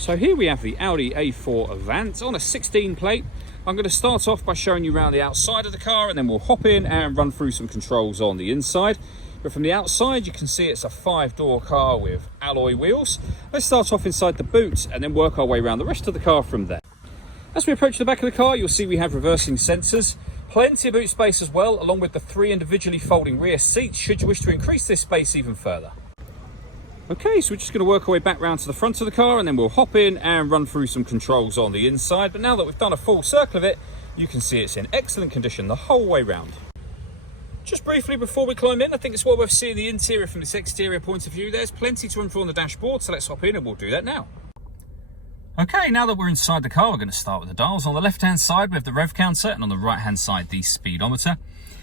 So here we have the Audi A4 Avant on a 16 plate. I'm going to start off by showing you around the outside of the car, and then we'll hop in and run through some controls on the inside. But from the outside, you can see it's a 5-door car with alloy wheels. Let's start off inside the boot and then work our way around the rest of the car from there. As we approach the back of the car, you'll see we have reversing sensors. Plenty of boot space as well, along with the 3 individually folding rear seats, should you wish to increase this space even further. Okay, so we're just going to work our way back round to the front of the car, and then we'll hop in and run through some controls on the inside. But now that we've done a full circle of it, you can see it's in excellent condition the whole way round. Just briefly before we climb in, I think it's well worth seeing the interior from this exterior point of view. There's plenty to run through on the dashboard, so let's hop in and we'll do that now. Okay, now that we're inside the car, we're going to start with the dials. On the left-hand side, we have the rev counter, and on the right-hand side, the speedometer.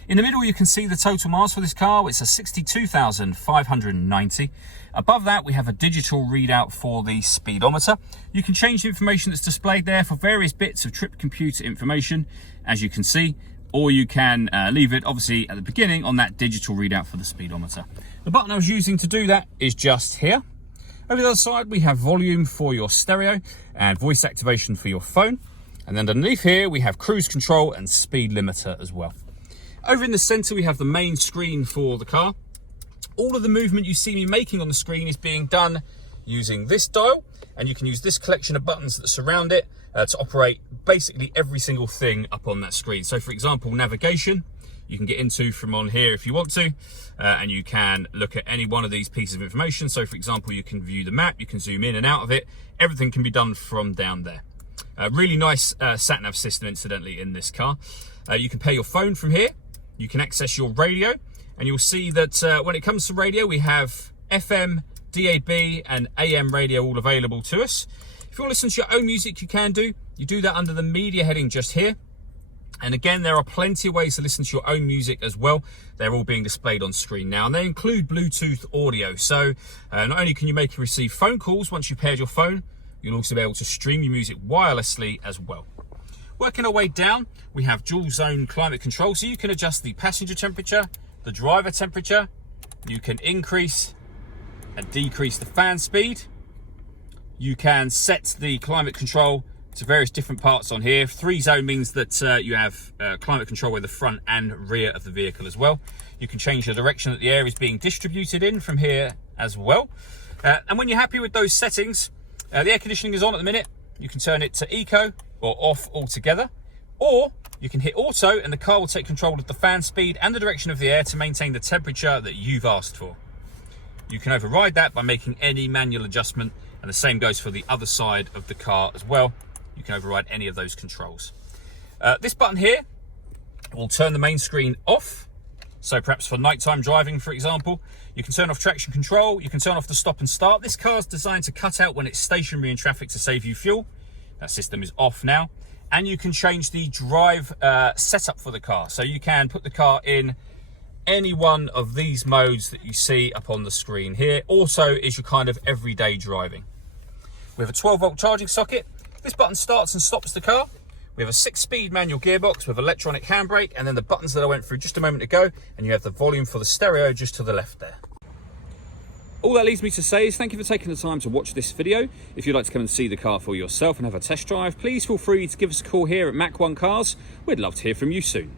In the middle, you can see the total miles for this car. It's a 62,590. Above that, we have a digital readout for the speedometer. You can change the information that's displayed there for various bits of trip computer information, as you can see, or you can leave it, obviously, at the beginning on that digital readout for the speedometer. The button I was using to do that is just here. Over the other side, we have volume for your stereo and voice activation for your phone. And then underneath here, we have cruise control and speed limiter as well. Over in the center, we have the main screen for the car. All of the movement you see me making on the screen is being done using this dial, and you can use this collection of buttons that surround it to operate basically every single thing up on that screen. So for example, navigation, you can get into from on here if you want to, and you can look at any one of these pieces of information. So for example, you can view the map, you can zoom in and out of it. Everything can be done from down there. Really nice sat-nav system, incidentally, in this car. You can pair your phone from here. You can access your radio, and you'll see that when it comes to radio, we have FM, DAB, and AM radio all available to us. If you want to listen to your own music, you can do. You do that under the media heading just here. And again, there are plenty of ways to listen to your own music as well. They're all being displayed on screen now, and they include Bluetooth audio. So not only can you make and receive phone calls once you've paired your phone, you'll also be able to stream your music wirelessly as well. Working our way down, we have dual zone climate control, so you can adjust the passenger temperature, the driver temperature. You can increase and decrease the fan speed. You can set the climate control to various different parts on here. 3-zone means that you have climate control with the front and rear of the vehicle as well. You can change the direction that the air is being distributed in from here as well. And when you're happy with those settings, the air conditioning is on at the minute. You can turn it to eco or off altogether, or you can hit auto and the car will take control of the fan speed and the direction of the air to maintain the temperature that you've asked for. You can override that by making any manual adjustment, and the same goes for the other side of the car as well. You can override any of those controls. This button here will turn the main screen off. So perhaps for nighttime driving, for example, you can turn off traction control. You can turn off the stop and start. This car's designed to cut out when it's stationary in traffic to save you fuel. That system is off now. And you can change the drive setup for the car. So you can put the car in any one of these modes that you see up on the screen here. Auto is your kind of everyday driving. We have a 12-volt charging socket. This button starts and stops the car. We have a 6-speed manual gearbox with electronic handbrake, and then the buttons that I went through just a moment ago, and you have the volume for the stereo just to the left there. All that leaves me to say is thank you for taking the time to watch this video. If you'd like to come and see the car for yourself and have a test drive, please feel free to give us a call here at Mach 1 Cars. We'd love to hear from you soon.